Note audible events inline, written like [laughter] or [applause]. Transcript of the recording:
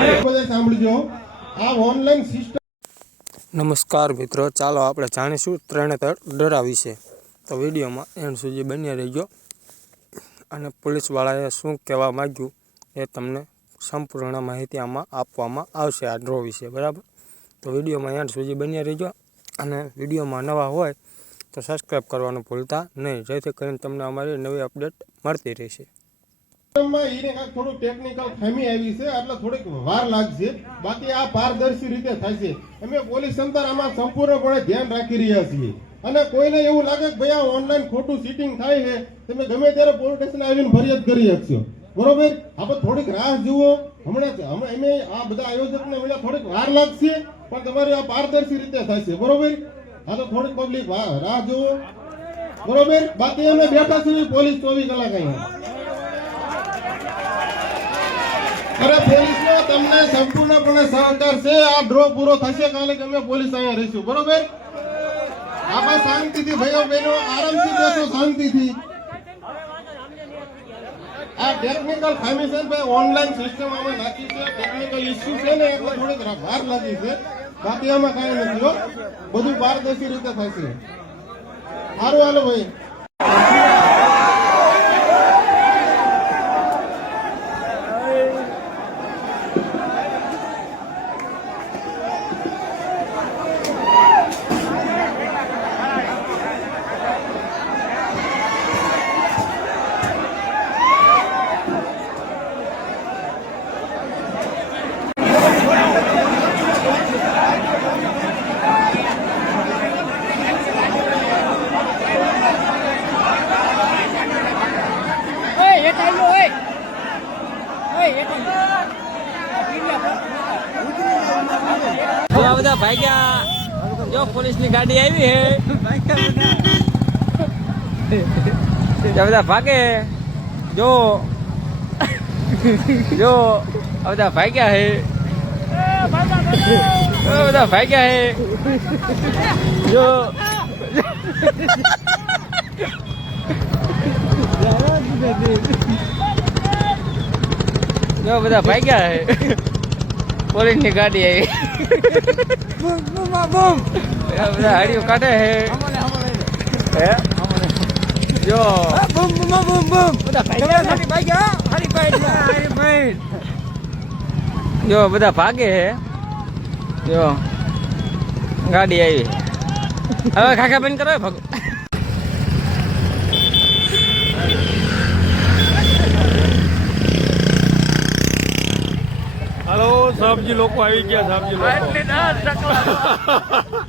બધા સાંભળજો. આ ઓનલાઈન સિસ્ટમ નમસ્કાર મિત્રો ચાલો આપણે જાણીશું ત્રણેતર ડરા વિશે. તો વિડીયોમાં એન્ડ સુધી બન્યા રહેજો. અને પોલીસવાળાએ શું કહેવા માગ્યું એ તમને સંપૂર્ણ માહિતી આમાં આપવામાં આવશે આ ડ્રો વિશે બરાબર? તો વિડીયોમાં એન્ડ સુધી બન્યા રહેજો. અને વિડીયોમાં નવા હોય તો સબસ્ક્રાઈબ કરવાનું ભૂલતા નહીં. જેથી કરીને તમને અમારી નવી અપડેટ મળતી રહેશે. એને વાર લાગશે. બાકી આ પારદર્શી રીતે આ થાય છે બરોબર? આ થોડીક વાર લાગશે આ પારદર્શી રીતે થશે બરોબર? હા તો થોડીક પબ્લિક રાહ જુઓ. બરોબર? બાકી અમે બેઠા છીએ પોલીસ ચોવીસ કલાક અહીંયા. અરે પોલીસનો તમને સંપૂર્ણપણે સહકાર છે. આ ડ્રો પૂરો થશે. કાલે અમે પોલીસ અહીંયા રહીશું. બરોબર? આપણે શાંતિથી, ભાઈઓ બહેનો, આરામથી બેસો, શાંતિથી. આ ટેકનિકલ ખામી છે ભાઈ ઓનલાઈન સિસ્ટમ અમે નાખી છે. ટેકનિકલ ઇસ્યુ છે ને એટલે થોડીક વાર લાગી છે. બાકી આમાં કાંઈ નથી હો. બધું પારદર્શી રીતે થશે. સારું હાલો ભાઈ. આ બધા ભાગ્યા. જો પોલીસની ગાડી આવી હે. બધા ભાગે. જો. જો આ બધા ભાગ્યા હે. બધા ભાગ્યા હે. જો. જો બધા ભાગ્યા હે. પોલીસની ગાડી આવી. આ બધા હાડીઓ કાઢે હે. હે? જો. બૂમ બૂમ બૂમ બૂમ. બધા ભાઈ જો બધા ભાગે હે. જો. ગાડી આવી. હવે ખાખા બંધ કરો ભાગો. સાહેબજી લોકો આવી ગયા સાહેબજી લોકો. [laughs]